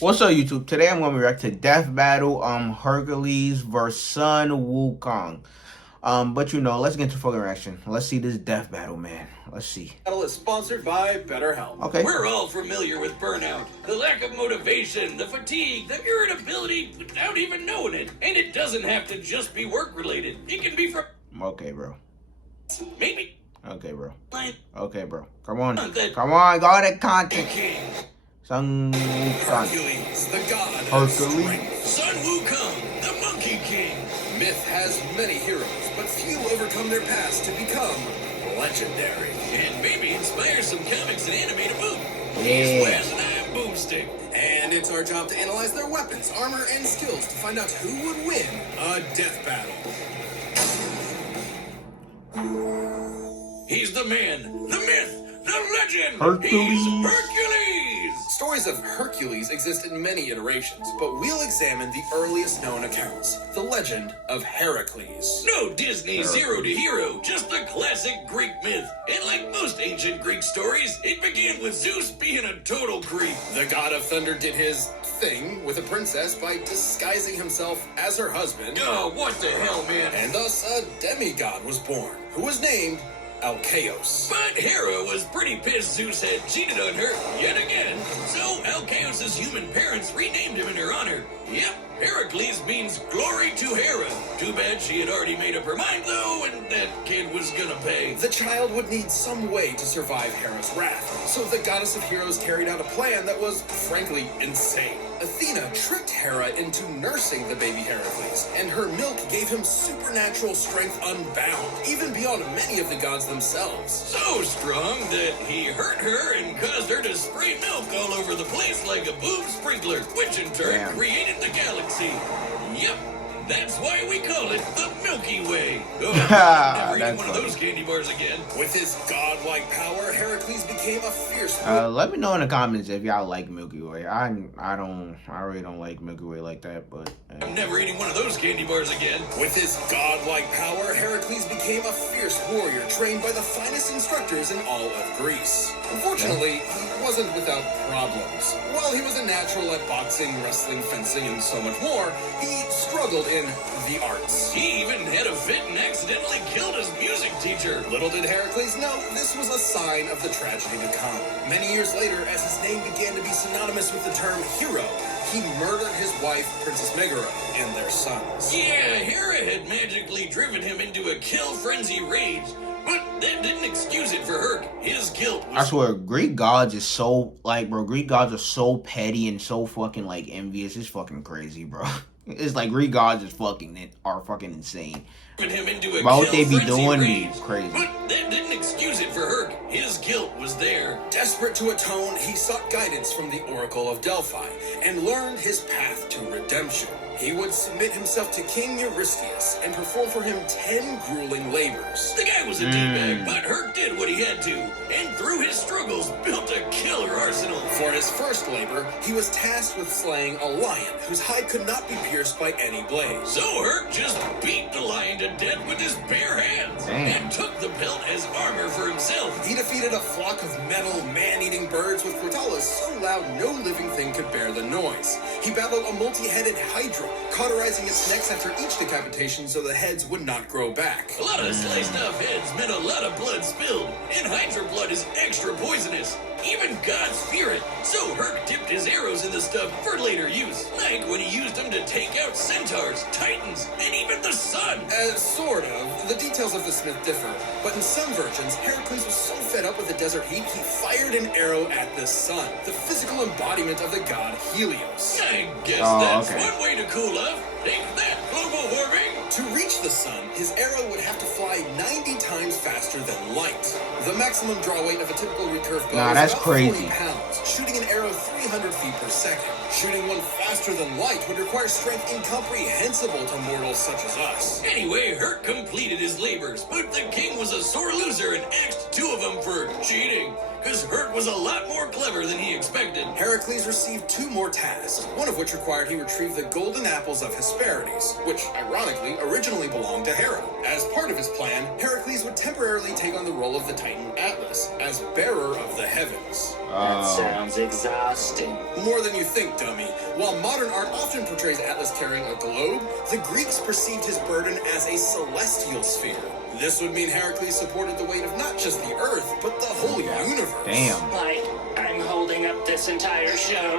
What's up, YouTube? Today I'm going to react to Death Battle, Hercules versus Son Wukong. But let's get into fucking reaction. Let's see this Death Battle, man. Let's see. Battle is sponsored by BetterHelp. Okay. We're all familiar with burnout, the lack of motivation, the fatigue, the irritability without even knowing it. And it doesn't have to just be work-related. It can be from... Okay, bro. Maybe... Okay, bro. Like... Okay, bro. Come on. That... Come on, got it, content. King. Son Wukong. Hercules, the god of Hercules. strength. Son Wukong, the Monkey King. Myth has many heroes, but few overcome their past to become legendary. And maybe inspire some comics and anime to boot. Yeah. Where's an iron boomstick? And it's our job to analyze their weapons, armor, and skills to find out who would win a death battle. He's the man, the myth, the legend. Hercules. He's Hercules. Stories of Hercules exist in many iterations, but we'll examine the earliest known accounts, the legend of Heracles. No Disney zero to hero, just the classic Greek myth. And like most ancient Greek stories, it began with Zeus being a total creep. The god of thunder did his thing with a princess by disguising himself as her husband. Oh, what the hell, man? And thus a demigod was born, who was named Alcaeus. But Hera was pretty pissed Zeus had cheated on her yet again. So Alcaeus' human parents renamed him in her honor. Yep, Heracles means glory to Hera. Too bad she had already made up her mind though, and that kid was gonna pay. The child would need some way to survive Hera's wrath, so the goddess of heroes carried out a plan that was, frankly, insane. Athena tricked Hera into nursing the baby Heracles, and her milk gave him supernatural strength unbound, even beyond many of the gods themselves. So strong that he hurt her and caused her to spray milk all over the place like a boob sprinkler, which in turn created the galaxy. Yep, that's why we call it the Milky Way. Oh, never eat one of those candy bars again. With his godlike power, Heracles became a fierce... Let me know in the comments if y'all like Milky Way. I really don't like Milky Way like that, but I'm never eating one of those candy bars again. With his godlike power, Heracles became a fierce warrior trained by the finest instructors in all of Greece. Unfortunately, he wasn't without problems. While he was a natural at boxing, wrestling, fencing, and so much more, he struggled in the arts. He even had a fit and accidentally killed his music teacher. Little did Heracles know, this was a sign of the tragedy to come. Many years later, as his name began to be synonymous with the term hero, he murdered his wife, Princess Megara, and their sons. Yeah, Hera had magically driven him into a kill frenzy rage, but that didn't excuse it for Herc. His guilt was... I swear, Greek gods is so, Greek gods are so petty and so fucking, envious. It's fucking crazy, bro. It's like Greek gods are fucking insane. Him into a About what they be kill doing rage, be crazy. But that didn't excuse it for Herc. His guilt was there. Desperate to atone, he sought guidance from the Oracle of Delphi and learned his path to redemption. He would submit himself to King Eurystheus and perform for him 10 grueling labors. The guy was a D-bag, but Herc did what he had to, and through his struggles built a killer arsenal. For his first labor, he was tasked with slaying a lion whose hide could not be pierced by any blade. So Herc just beat the lion to death with his bare hands and took the pelt as armor for himself. He defeated a flock of metal, man-eating birds with cortalas so loud no living thing could bear the noise. He battled a multi-headed hydra, cauterizing its necks after each decapitation so the heads would not grow back. A lot of sliced off heads meant a lot of blood spilled, and hydra blood is extra poisonous. Even gods fear it, so Herc dipped his arrows in the stuff for later use, like when he used them to take out centaurs, titans, and even the sun. Sort of. The details of this myth differ, but in some versions, Heracles was so fed up with the desert heat, he fired an arrow at the sun, the physical embodiment of the god Helios. I guess that's one way to cool off. Take that, global warming! To reach the sun, his arrow would have to fly 90 times faster than light. The maximum draw weight of a typical recurve bow is about 40 pounds, shooting an arrow 300 feet per second. Shooting one faster than light would require strength incomprehensible to mortals such as us. Anyway, Herc completed his labors, but the king was a sore loser and axed 2 of them for cheating. Because Herc was a lot more clever than he expected. Heracles received 2 more tasks, one of which required he retrieve the golden apples of Hesperides, which, ironically, originally belonged to Hera. As part of his plan, Heracles would temporarily take on the role of the Titan Atlas, as bearer of the heavens. That sounds exhausting. More than you think, dummy. While modern art often portrays Atlas carrying a globe, the Greeks perceived his burden as a celestial sphere. This would mean Heracles supported the weight of not just the Earth, but the whole universe. Damn. Like, I'm holding up this entire show.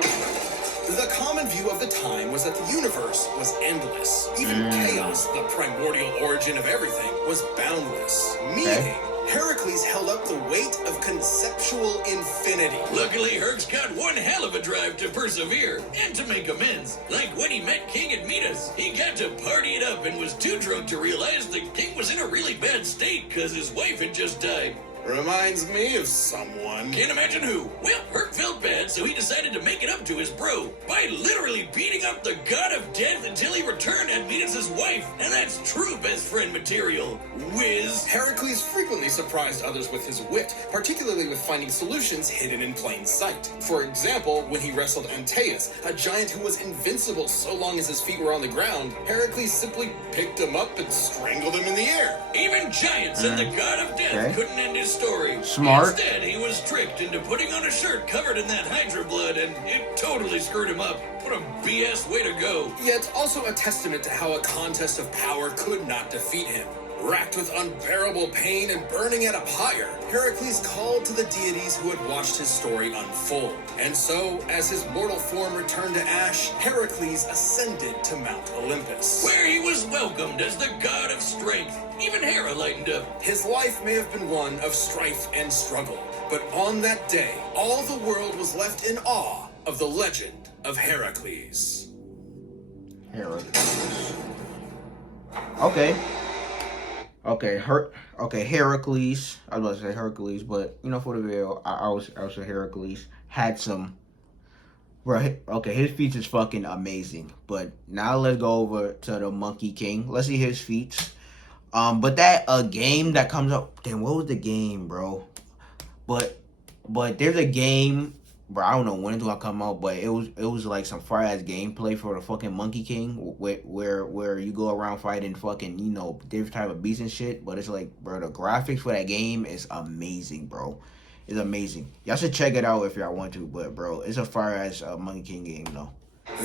The common view of the time was that the universe was endless. Even chaos, the primordial origin of everything, was boundless. Meaning, Heracles held up the weight of conceptual infinity. Luckily, Herc's got one hell of a drive to persevere and to make amends. Like when he met King Admetus, he got to party it up and was too drunk to realize the king was in a really bad state because his wife had just died. Reminds me of someone. Can't imagine who. Well, Herc felt bad, so he decided to make it up to his bro by literally beating up the god of death until he returned Admetus' wife. And that's true best friend material. Whiz. Heracles frequently surprised others with his wit, particularly with finding solutions hidden in plain sight. For example, when he wrestled Antaeus, a giant who was invincible so long as his feet were on the ground, Heracles simply picked him up and strangled him in the air. Even giants and the god of death couldn't end his story. Smart. Instead, he was tricked into putting on a shirt covered in that Hydra blood, and it totally screwed him up. What a BS way to go. Yet also a testament to how a contest of power could not defeat him. Racked with unbearable pain and burning at a pyre, Heracles called to the deities who had watched his story unfold. And so, as his mortal form returned to ash, Heracles ascended to Mount Olympus, where he was welcomed as the god of strength. Even Hera lightened up. His life may have been one of strife and struggle, but on that day, all the world was left in awe of the legend of Heracles. Heracles. Okay. Heracles. I was about to say Hercules, but you know, for the video, I was Heracles had some. Right. Okay, his feats is fucking amazing. But now let's go over to the Monkey King. Let's see his feats. But that game that comes up. Damn, what was the game, bro? But there's a game. Bro, I don't know when it's gonna come out, but it was like some fire ass gameplay for the fucking Monkey King, where you go around fighting fucking, you know, different type of beasts and shit. But it's like, bro, the graphics for that game is amazing, bro. It's amazing. Y'all should check it out if y'all want to. But bro, it's a fire ass Monkey King game though.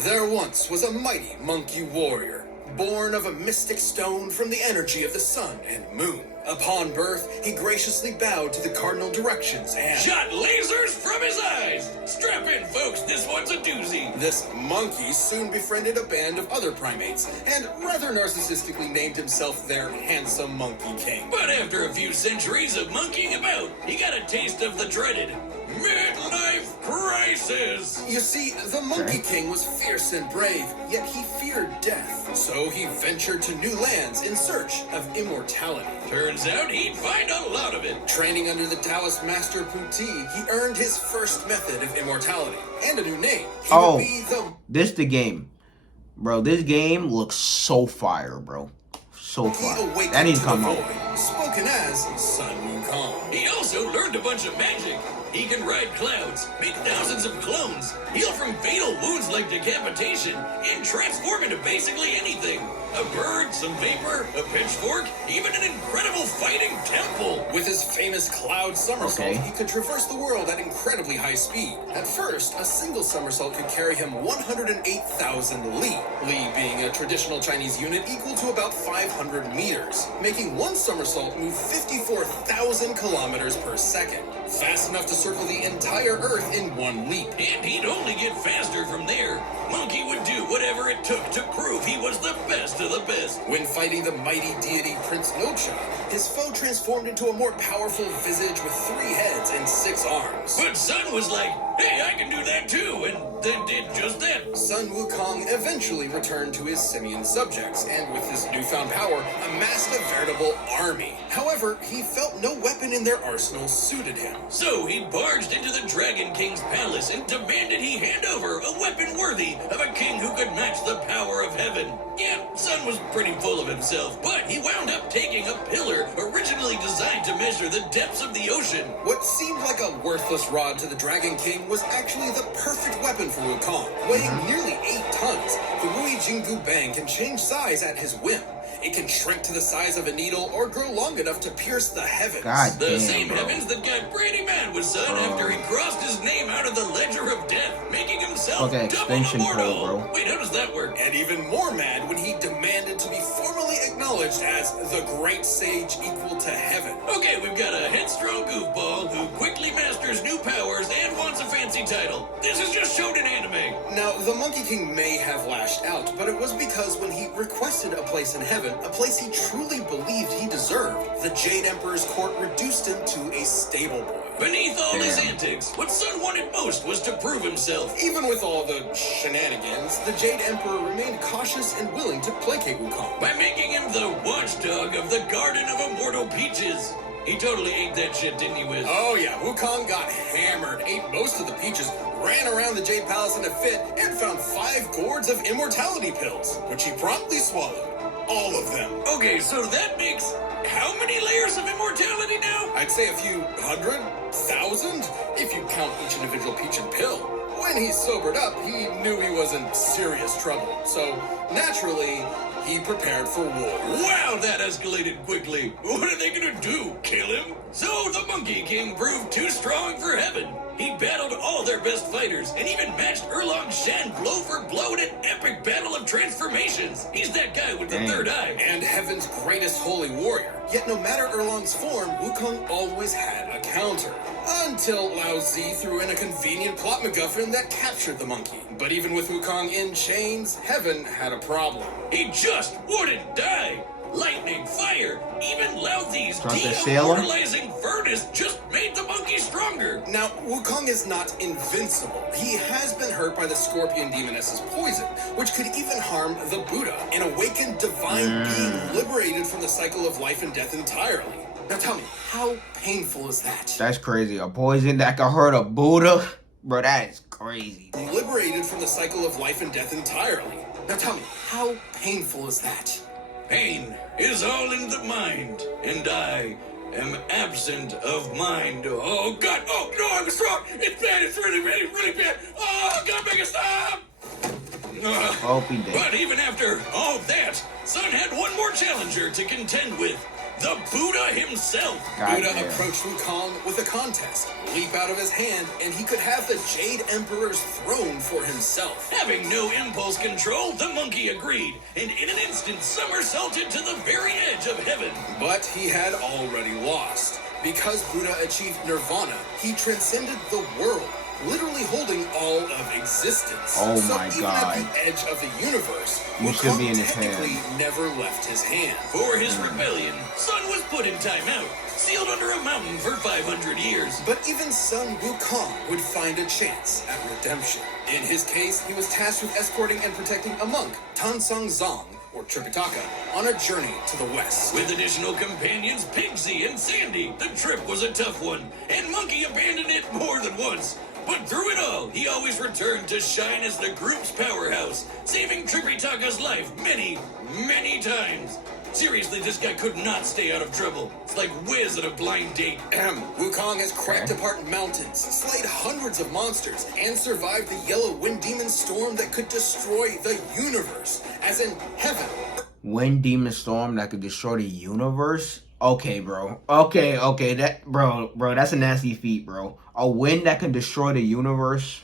There once was a mighty monkey warrior, born of a mystic stone from the energy of the sun and moon. Upon birth, he graciously bowed to the cardinal directions and shot lasers from his eyes. Strap in, folks. This one's a doozy. This monkey soon befriended a band of other primates and rather narcissistically named himself their handsome Monkey King. But after a few centuries of monkeying about, he got a taste of the dreaded midlife crisis. You see, the Monkey King was fierce and brave, yet he feared death. So he ventured to new lands in search of immortality. Turns out he'd find a lot of it. Training under the Taoist master Puti, he earned his first method of immortality and a new name. He would be this the game. Bro, this game looks so fire, bro. So fire. That needs to come out. Spoken as Sun Wukong. He also learned a bunch of magic. He can ride clouds, make thousands of clones, heal from fatal wounds like decapitation, and transform into basically anything. A bird, some vapor, a pitchfork, even an incredible fighting temple. With his famous cloud somersault, he could traverse the world at incredibly high speed. At first, a single somersault could carry him 108,000 li. Li being a traditional Chinese unit equal to about 500 meters, making one somersault move 54,000 kilometers per second. Fast enough to circle the entire Earth in one leap. And he'd only get faster from there. Monkey would do whatever it took to prove he was the best of the best. When fighting the mighty deity Prince Nocha, his foe transformed into a more powerful visage with 3 heads and 6 arms. But Sun was like, hey, I can do that too, and then did just that. Sun Wukong eventually returned to his simian subjects, and with his newfound power, amassed a veritable army. However, he felt no weapon in their arsenal suited him. So he barged into the Dragon King's palace and demanded he hand over a weapon worthy of a king who could match the power of heaven. Yeah, Sun was pretty full of himself, but he wound up taking a pillar originally designed to measure enter the depths of the ocean. What seemed like a worthless rod to the Dragon King was actually the perfect weapon for Wukong. Weighing nearly 8 tons, the Wui Jinggu Bang can change size at his whim. It can shrink to the size of a needle or grow long enough to pierce the heavens. God The damn, same bro. heavens that got Brady mad with Son after he crossed his name out of the Ledger of Death, making himself Fucking double extension immortal. code, bro. Wait, how does that work? And even more mad when he demanded to be formally acknowledged as the Great Sage equal to heaven. Okay, we've got a headstrong goofball who quickly masters new powers and wants a fancy title. This is just shown in anime. Now, the Monkey King may have lashed out, but it was because when he requested a place in heaven, a place he truly believed he deserved, the Jade Emperor's court reduced him to a stable boy. Beneath all his Damn. antics, what Son wanted most was to prove himself. Even with all the shenanigans, the Jade Emperor remained cautious and willing to placate Wukong. By making him the watchdog of the Garden of Immortal Peaches. He totally ate that shit, didn't he, Wiz? Oh yeah, Wukong got hammered, ate most of the peaches, ran around the Jade Palace in a fit, and found 5 gourds of immortality pills, which he promptly swallowed. All of them. Okay, so that makes how many layers of immortality now? I'd say a few hundred, thousand, if you count each individual peach and pill. When he sobered up, he knew he was in serious trouble. So, naturally, he prepared for war. Wow, that escalated quickly. What are they gonna do? Kill him? So the Monkey King proved too strong for heaven. He battled all their best fighters and even matched Erlong Shen blow for blow in an epic battle of transformations. He's that guy with the Dang. third eye. And heaven's greatest holy warrior. Yet no matter Erlong's form, Wukong always had a counter. Until Lao Zi threw in a convenient plot MacGuffin that captured the monkey. But even with Wukong in chains, heaven had a problem. He just wouldn't die. Lightning, fire, even Lao-Zi's Trust the sailor? de-immortalizing furnace just made the monkey stronger. Now, Wukong is not invincible. He has been hurt by the scorpion demoness's poison, which could even harm the Buddha, an awakened divine being liberated from the cycle of life and death entirely. Now tell me, how painful is that? That's crazy. A poison that can hurt a Buddha? Bro, that is crazy. Liberated from the cycle of life and death entirely. Now tell me, how painful is that? Pain is all in the mind, and I am absent of mind. Oh, God! Oh, no, I was wrong! It's bad! It's really, really, really bad! Oh, God, make it stop! Hope he did. But even after all that, Sun had one more challenger to contend with. The Buddha himself. God Buddha damn. approached Wukong with a contest. Leap out of his hand, and he could have the Jade Emperor's throne for himself. Having no impulse control, the monkey agreed, and in an instant somersaulted to the very edge of heaven. But he had already lost. Because Buddha achieved nirvana, he transcended the world, literally holding all of existence. Oh so my even God. at the edge of the universe, You should Wukong be in his technically hand. never left his hand. For his rebellion, Sun was put in timeout, sealed under a mountain for 500 years. But even son Wukong would find a chance at redemption. In his case, he was tasked with escorting and protecting a monk, Tansong Zong, or Tripitaka, on a journey to the west. With additional companions, Pigsy and Sandy, the trip was a tough one, and Monkey abandoned it more than once. But through it all, he always returned to shine as the group's powerhouse, saving Tripitaka's life many, many times. Seriously, this guy could not stay out of trouble. It's like Wiz at a blind date. Wukong has cracked apart mountains, slayed hundreds of monsters, and survived the yellow wind demon storm that could destroy the universe, as in heaven. Wind demon storm that could destroy the universe? Okay, bro. Okay. That bro, that's a nasty feat, bro. A wind that can destroy the universe.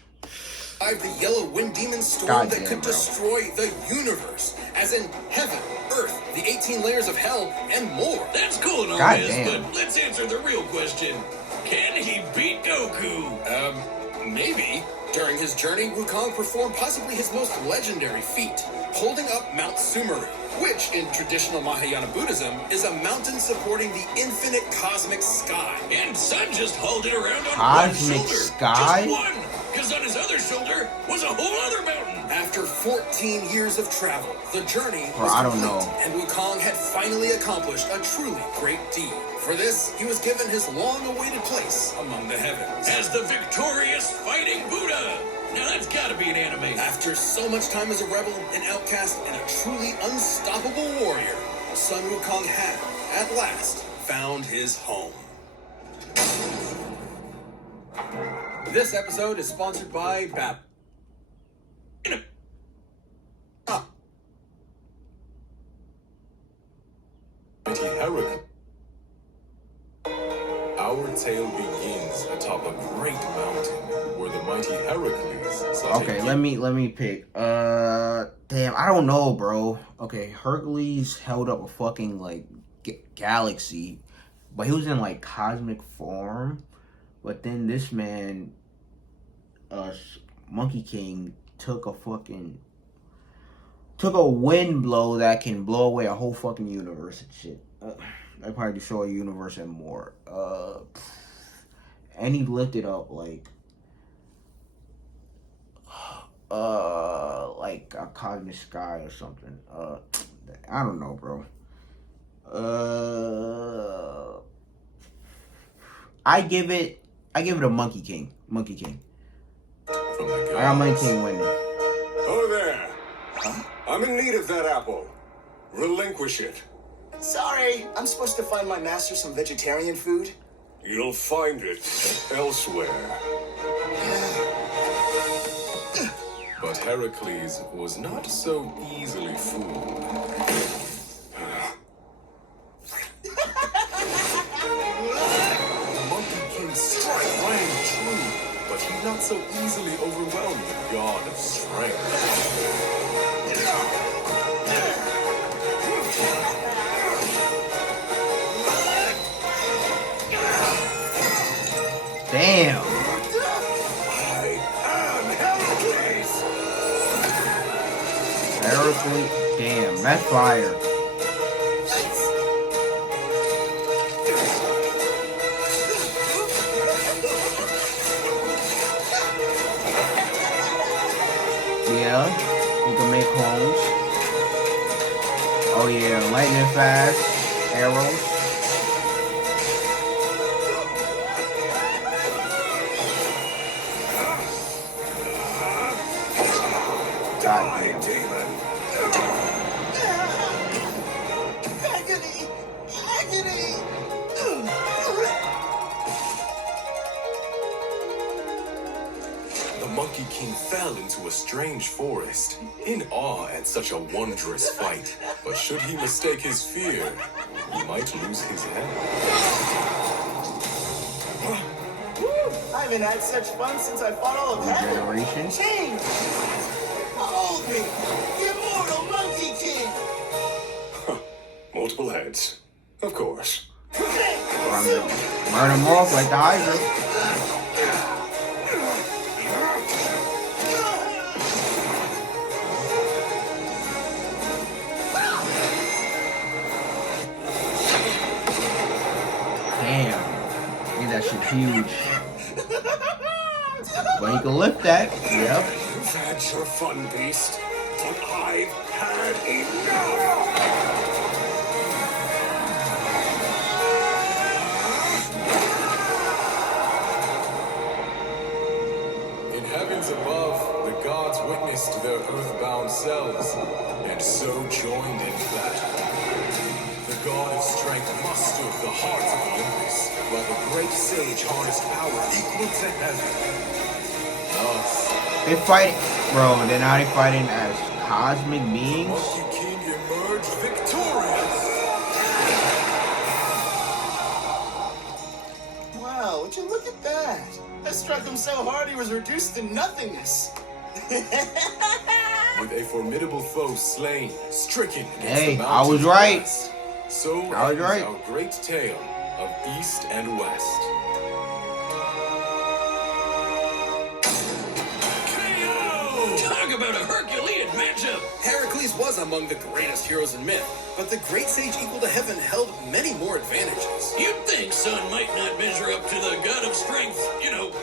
Survived the yellow wind demon storm God that damn, could bro. destroy the universe, as in heaven, earth, the 18 layers of hell, and more. That's cool and all, God Wiz, damn. but let's answer the real question. Can he beat Goku? Maybe. During his journey, Wukong performed possibly his most legendary feat, holding up Mount Sumeru, which, in traditional Mahayana Buddhism, is a mountain supporting the infinite cosmic sky. And Sun just hauled it around on Cosmic one shoulder. sky? Just one. Because on his other shoulder was a whole other mountain. After 14 years of travel, the journey Bro, was I don't complete, know. and Wukong had finally accomplished a truly great deed. For this, he was given his long-awaited place among the heavens. As the victorious fighting Buddha. Now that's gotta be an anime. After so much time as a rebel, an outcast, and a truly unstoppable warrior, Sun Wukong had, at last, found his home. This episode is sponsored by Bat. Mighty Hercules. Our tale begins atop a great mountain where the mighty Hercules sought Okay, let me pick. Damn, I don't know, bro. Okay, Hercules held up a fucking like galaxy, but he was in like cosmic form. But then this man, Monkey King, took a wind blow that can blow away a whole fucking universe and shit. I probably destroy a universe and more. And he lifted up like a cosmic sky or something. I don't know, bro. I give it a Monkey King. Monkey King. from the I got Monkey gods. King winning. Oh there! I'm in need of that apple. Relinquish it. Sorry, I'm supposed to find my master some vegetarian food. You'll find it elsewhere. But Heracles was not so easily fooled. Monkey King's strike rang true, but he not so easily overwhelmed the god of strength. Damn. I am Hercules! Hercules. Damn, that's fire. Yeah, you can make homes. Oh yeah, lightning fast, arrows. God damn. Demon! Agony! Agony! The Monkey King fell into a strange forest, in awe at such a wondrous fight. But should he mistake his fear, he might lose his head. I haven't had such fun since I fought all of heaven. Regeneration. Change! Hold me! The immortal Monkey King! Multiple heads. Of course. Burn them off like the Hydra. Damn. Yeah, that shit huge. But you can lift that. Yep. You've had your fun, beast. But I've had enough! In heavens above, the gods witnessed their earthbound selves, and so joined in battle. The god of strength mustered the hearts of Olympus, while the great sage harnessed power equal to heaven. Thus, They fight, bro. Then now they fighting as cosmic beings. Monkey King emerged victorious. Wow, would you look at that? I struck him so hard he was reduced to nothingness. With a formidable foe slain, stricken against Hey, the I mountains was of right. west. So I was ends right. our great tale of East and West. Talk about a Herculean matchup! Heracles was among the greatest heroes in myth, but the great sage equal to heaven held many more advantages. You'd think Son might not measure up to the god of strength,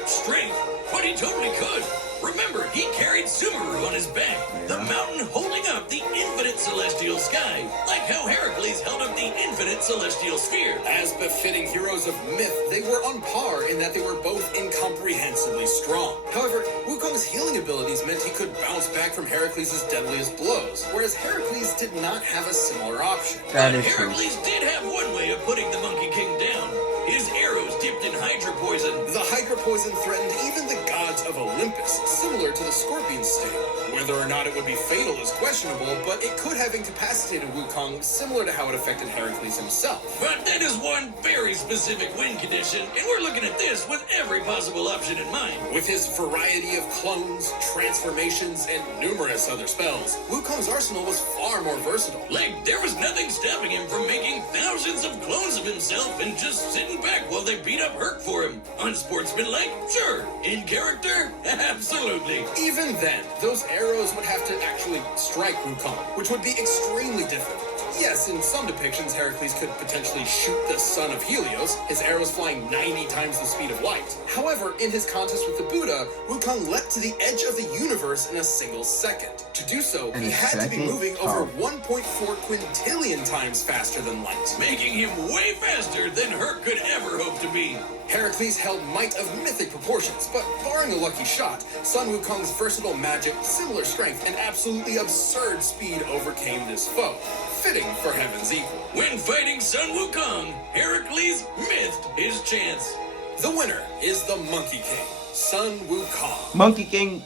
strength, but he totally could. Remember, he carried Sumeru on his back, the mountain holding up the infinite celestial sky, like how Heracles held up the infinite celestial sphere. As befitting heroes of myth, they were on par in that they were both incomprehensibly strong. However, Wukong's healing abilities meant he could bounce back from Heracles' deadliest blows, whereas Heracles did not have a similar option. That But is true. Heracles did have one way of putting the Monkey King down. His arrows dipped in Hydra poison. The hyper poison threatened even the gods of Olympus, similar to the scorpion sting. Whether or not it would be fatal is questionable, but it could have incapacitated Wukong, similar to how it affected Hercules himself. But that is one very specific win condition, and we're looking at this with every possible option in mind. With his variety of clones, transformations, and numerous other spells, Wukong's arsenal was far more versatile. Like, there was nothing stopping him from making thousands of clones of himself and just sitting back while they beat up Herc for him. Unsportsmanlike? Sure. In character? Absolutely. Even then, those arrows would have to actually strike Wukong, which would be extremely difficult. Yes, in some depictions, Heracles could potentially shoot the son of Helios, his arrows flying 90 times the speed of light. However, in his contest with the Buddha, Wukong leapt to the edge of the universe in a single second. To do so, he had to be moving over 1.4 quintillion times faster than light, making him way faster than Herc could ever hope to be. Heracles held might of mythic proportions, but barring a lucky shot, Sun Wukong's versatile magic, similar strength, and absolutely absurd speed overcame this foe. Fitting for heaven's equal. When fighting Sun Wukong, Heracles missed his chance. The winner is the Monkey King, Sun Wukong. Monkey King.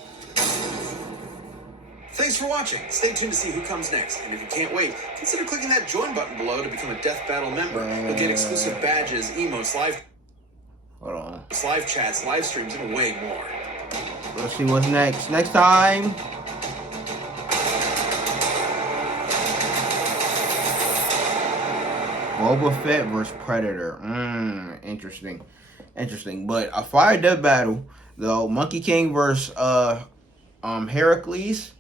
Thanks for watching. Stay tuned to see who comes next. And if you can't wait, consider clicking that join button below to become a Death Battle member. You'll get exclusive badges, emotes, live chats, live streams, and way more. Let's see what's next. Next time. Boba Fett versus Predator. Interesting. But a fire death battle though. Monkey King versus Heracles.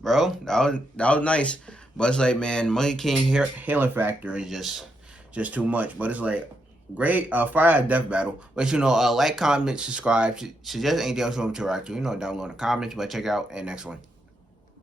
Bro, that was nice. But it's like, man, Monkey King healing factor is just too much. But it's like great fire death battle. But like, comment, subscribe, suggest anything else you want me to react to. Down below in the comments. But check out the next one.